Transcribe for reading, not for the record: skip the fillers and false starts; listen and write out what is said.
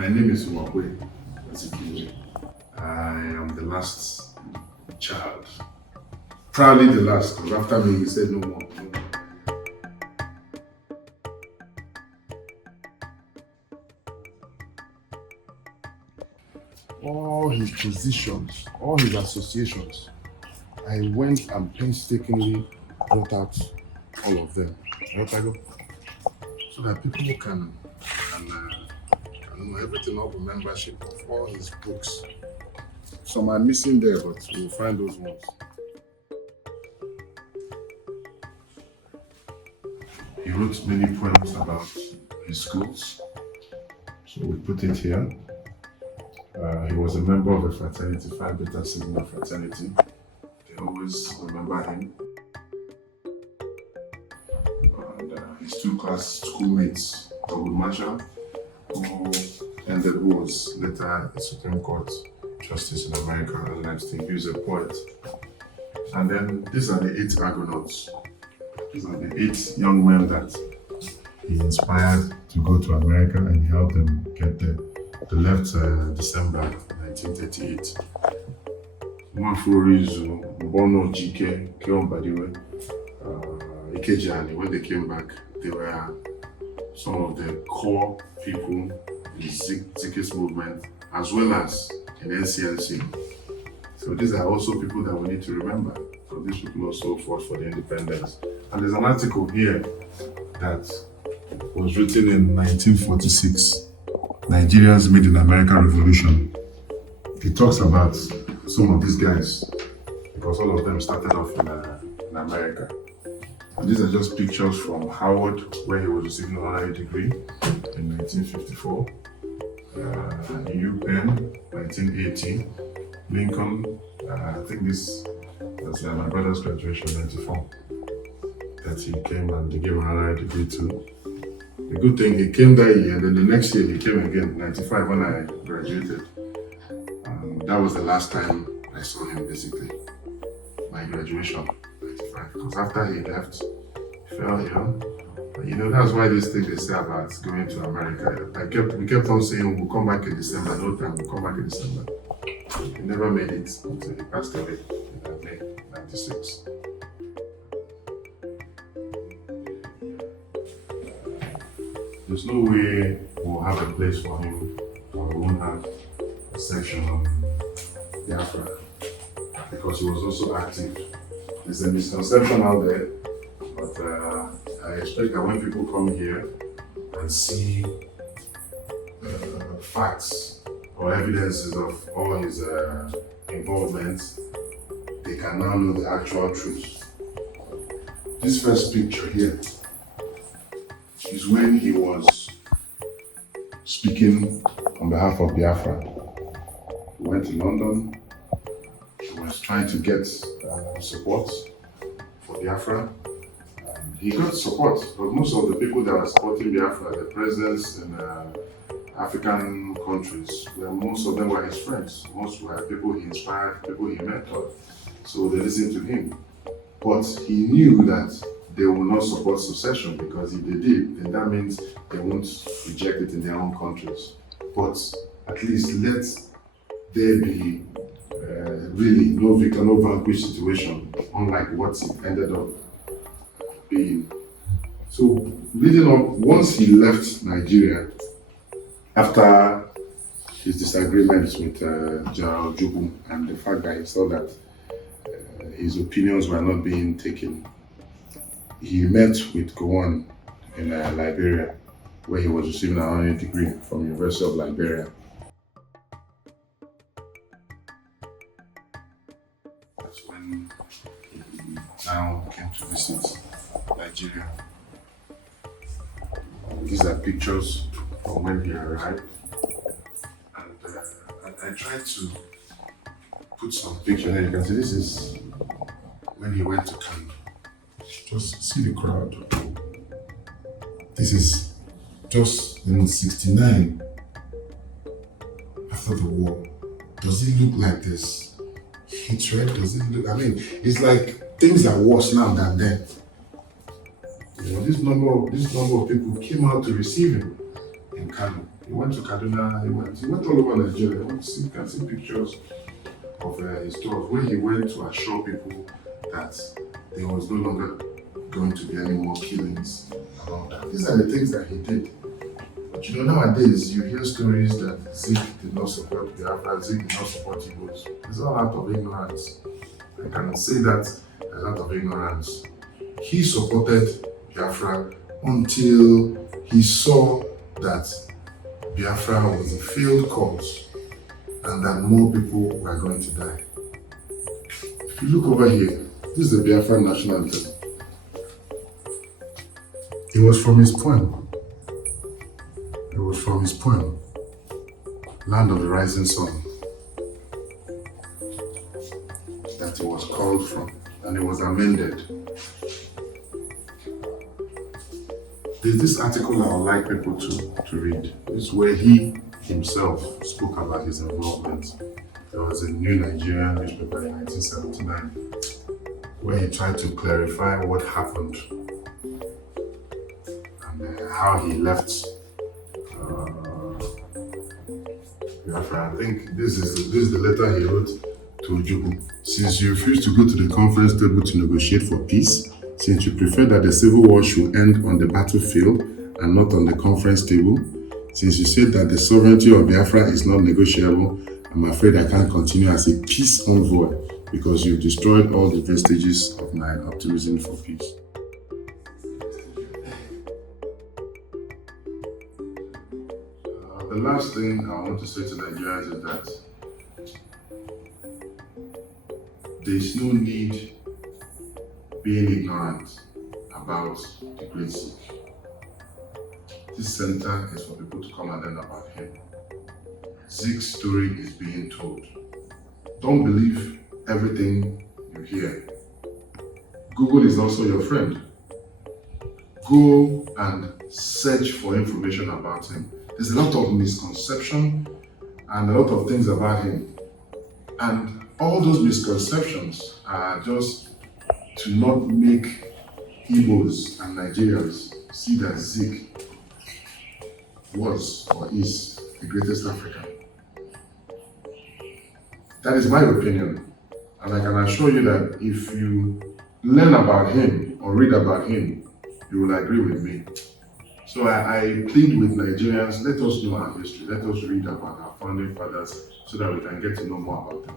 My name is Uwakwe Azikiwe. I am the last child. Proudly the last, because after me he said no more. No more. All his positions, all his associations, I went and painstakingly brought out all of them. So that people can know everything of the membership of all his books. Some are missing there, but we'll find those ones. He wrote many poems about his schools, so we put it here. He was a member of a fraternity, Phi Beta Sigma fraternity. They always remember him. And his two class schoolmates, Dr. Marshall, who was later a Supreme Court Justice in America, and next thing, he was a poet. And then these are the 8 Argonauts. These are the 8 young men that he inspired to go to America and he helped them get there. They left December 1938. Mafurizu, Mbono, Jike, Keombadiwe, Ikejani, when they came back, they were some of the core people in the Zikist movement, as well as in NCNC. So these are also people that we need to remember. So these people also fought for the independence. And there's an article here that was written in 1946. Nigeria's Made in America Revolution. It talks about some of these guys because all of them started off in America. And these are just pictures from Howard, where he was receiving an honorary degree in 1954. UPenn, 1980. Lincoln, I think this was my brother's graduation in 94. That he came and they gave an honorary degree to. The good thing, he came that year, and then the next year he came again, 95, when I graduated. That was the last time I saw him, basically. My graduation, 95. Because after he left, he fell ill. That's why this thing they say about going to America. We kept on saying we'll come back in December, no time, we'll come back in December. He never made it until he passed away in May 96. There's no way we'll have a place for him, or we won't have a section on Biafra, because he was also active. There's a misconception out there, but I expect that when people come here and see facts or evidences of all his involvements, they can now know the actual truth. This first picture here is when he was speaking on behalf of Biafra. He went to London. He was trying to get support for Biafra. He got support, but most of the people that were supporting Biafra, the presidents in African countries, most of them were his friends. Most were people he inspired, people he mentored. So they listened to him. But he knew that they will not support secession, because if they did, then that means they won't reject it in their own countries. But at least let there be really no victor, no vanquish situation, unlike what it ended up being. So, leading up, once he left Nigeria, after his disagreements with General Jubu and the fact that he saw that his opinions were not being taken, he met with Gowon in Liberia, where he was receiving an honorary degree from University of Liberia. That's when he now came to visit Nigeria. These are pictures from when he arrived, and I tried to put some pictures here. You can see this is when he went to camp. Just see the crowd. This is just in 69, after the war. Does it look like this? Hatred? Does it look? It's like things are worse now than then. This number of people came out to receive him in Kano. He went to Kaduna, he went all over Nigeria. You can see pictures of his tours where he went to assure people that there was no longer going to be any more killings around that. These are the things that he did. But you know, nowadays you hear stories that Zik did not support Biafra, Zik did not support Igbos. It's all out of ignorance. I can say that as out of ignorance. He supported Biafra until he saw that Biafra was a failed cause and that more people were going to die. If you look over here, this is the Biafra national anthem. It was from his poem. It was from his poem, Land of the Rising Sun, that it was called from, and it was amended. There's this article I would like people to read. It's where he himself spoke about his involvement. There was a New Nigerian newspaper in 1979 where he tried to clarify what happened and how he left Biafra. I think this is the letter he wrote to Ojukwu. Since you refuse to go to the conference table to negotiate for peace, since you prefer that the civil war should end on the battlefield and not on the conference table, since you said that the sovereignty of Biafra is not negotiable, I'm afraid I can't continue as a peace envoy because you've destroyed all the vestiges of my optimism for peace. The last thing I want to say to Nigerians is that there is no need being ignorant about the great Zik. This center is for people to come and learn about him. Zik's story is being told. Don't believe everything you hear. Google is also your friend. Go and search for information about him. There's a lot of misconception and a lot of things about him. And all those misconceptions are just to not make Igbos and Nigerians see that Zik was or is the greatest African. That is my opinion. And I can assure you that if you learn about him or read about him, you will agree with me. So I plead with Nigerians, let us know our history. Let us read about our founding fathers so that we can get to know more about them.